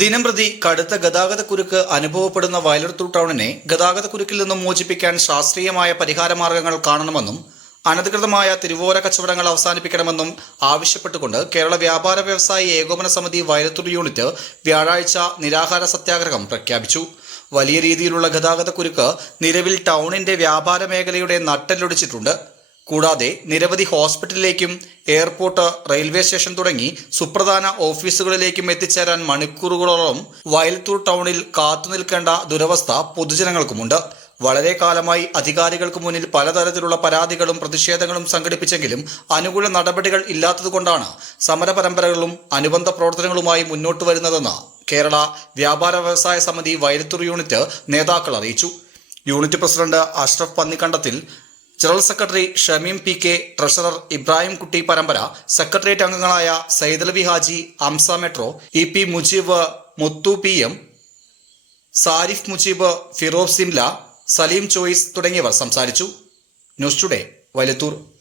ദിനംപ്രതി കടുത്ത ഗതാഗതക്കുരുക്ക് അനുഭവപ്പെടുന്ന വയലത്തൂർ ടൗണിനെ ഗതാഗതക്കുരുക്കിൽ നിന്നും മോചിപ്പിക്കാൻ ശാസ്ത്രീയമായ പരിഹാരമാർഗങ്ങൾ കാണണമെന്നും അനധികൃതമായ തിരുവോര കച്ചവടങ്ങൾ അവസാനിപ്പിക്കണമെന്നും ആവശ്യപ്പെട്ടുകൊണ്ട് കേരള വ്യാപാര വ്യവസായി ഏകോപന സമിതി വയലത്തൂർ യൂണിറ്റ് വ്യാഴാഴ്ച നിരാഹാര സത്യാഗ്രഹം പ്രഖ്യാപിച്ചു. വലിയ രീതിയിലുള്ള ഗതാഗതക്കുരുക്ക് നിലവിൽ ടൗണിന്റെ വ്യാപാര മേഖലയുടെ നട്ടെല്ലൊടിച്ചിട്ടുണ്ട്. കൂടാതെ നിരവധി ഹോസ്പിറ്റലിലേക്കും എയർപോർട്ട്, റെയിൽവേ സ്റ്റേഷൻ തുടങ്ങി സുപ്രധാന ഓഫീസുകളിലേക്കും എത്തിച്ചേരാൻ മണിക്കൂറുകളോളം വയലത്തൂർ ടൗണിൽ കാത്തുനിൽക്കേണ്ട ദുരവസ്ഥ പൊതുജനങ്ങൾക്കുമുണ്ട്. വളരെ കാലമായി അധികാരികൾക്ക് മുന്നിൽ പലതരത്തിലുള്ള പരാതികളും പ്രതിഷേധങ്ങളും സംഘടിപ്പിച്ചെങ്കിലും അനുകൂല നടപടികൾ ഇല്ലാത്തതുകൊണ്ടാണ് സമരപരമ്പരകളും അനുബന്ധ പ്രവർത്തനങ്ങളുമായി മുന്നോട്ട് വരുന്നതെന്ന് കേരള വ്യാപാര വ്യവസായ സമിതി വയലത്തൂർ യൂണിറ്റ് നേതാക്കൾ അറിയിച്ചു. Unit president Ashraf Pannikkandathil, general secretary Shameem PK, treasurer Ibrahim Kutty Parambara, secretariat അംഗങ്ങളായ Saidalavi Haji, Amsa metro, EP. Mujeeb, Muthu PM, Sarif Mujeeb, Firoz Simla, Saleem choice തുടങ്ങിയവർ സംസാരിച്ചു. News today, Vayalathur.